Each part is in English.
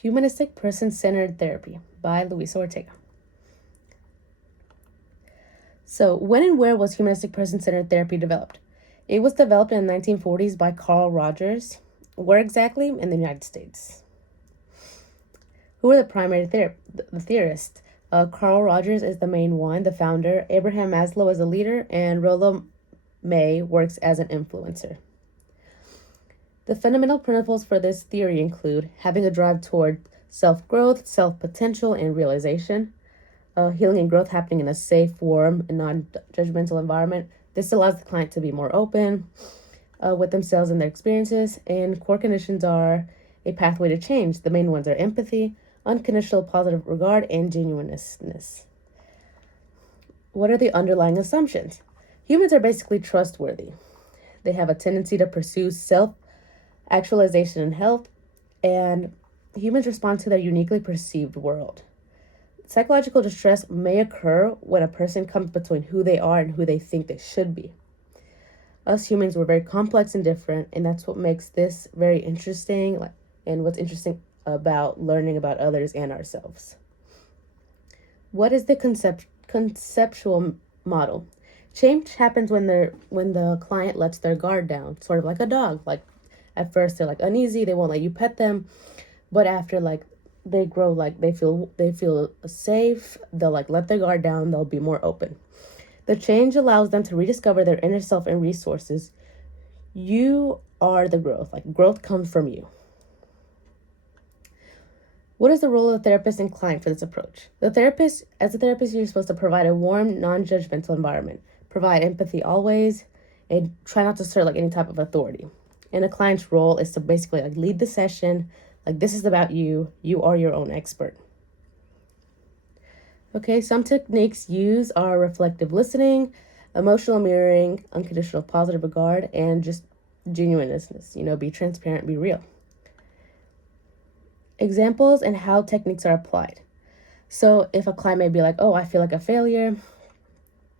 Humanistic Person-Centered Therapy by Luisa Ortega. So, when and where was humanistic person-centered therapy developed? It was developed in the 1940s by Carl Rogers. Where exactly? In the United States. Who are the primary theorists? Carl Rogers is the main one, the founder. Abraham Maslow is the leader, and Rollo May works as an influencer. The fundamental principles for this theory include having a drive toward self-growth, self-potential, and realization. Healing and growth happening in a safe, warm, and non-judgmental environment. This allows the client to be more open with themselves and their experiences. And core conditions are a pathway to change. The main ones are empathy, unconditional positive regard, and genuineness. What are the underlying assumptions? Humans are basically trustworthy. They have a tendency to pursue self-actualization and health, and humans respond to their uniquely perceived world. Psychological distress may occur when a person comes between who they are and who they think they should be. Us humans, we're very complex and different, and that's what makes this very interesting, and what's interesting about learning about others and ourselves. What is the conceptual model? Change happens when the client lets their guard down, sort of like a dog. Like at first they're like uneasy, they won't let you pet them, but after they grow, they feel safe, they'll let their guard down, they'll be more open. The change allows them to rediscover their inner self and resources. You are the growth. Growth comes from you. What is the role of the therapist and client for this approach? As a therapist, you're supposed to provide a warm, non-judgmental environment, provide empathy always, and try not to assert any type of authority. And a client's role is to basically lead the session. This is about you. You are your own expert. Okay, some techniques used are reflective listening, emotional mirroring, unconditional positive regard, and just genuineness. Be transparent, be real. Examples and how techniques are applied. So if a client may be oh, I feel like a failure,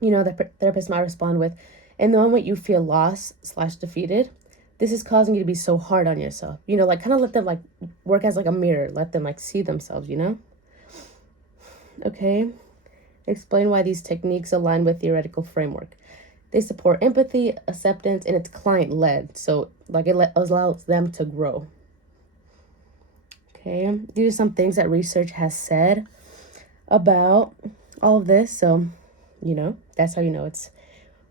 the therapist might respond with, in the moment you feel lost/defeated, this is causing you to be so hard on yourself. Kind of let them work as a mirror. Let them see themselves, Okay. Explain why these techniques align with theoretical framework. They support empathy, acceptance, and it's client-led. So it allows them to grow. Okay. These are some things that research has said about all of this. So, that's how it's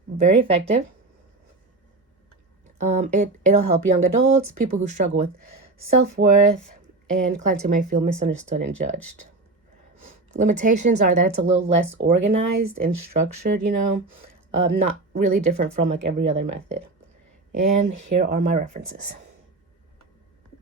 very effective. It'll help young adults, people who struggle with self-worth, and clients who may feel misunderstood and judged. Limitations are that it's a little less organized and structured, not really different from every other method. And here are my references.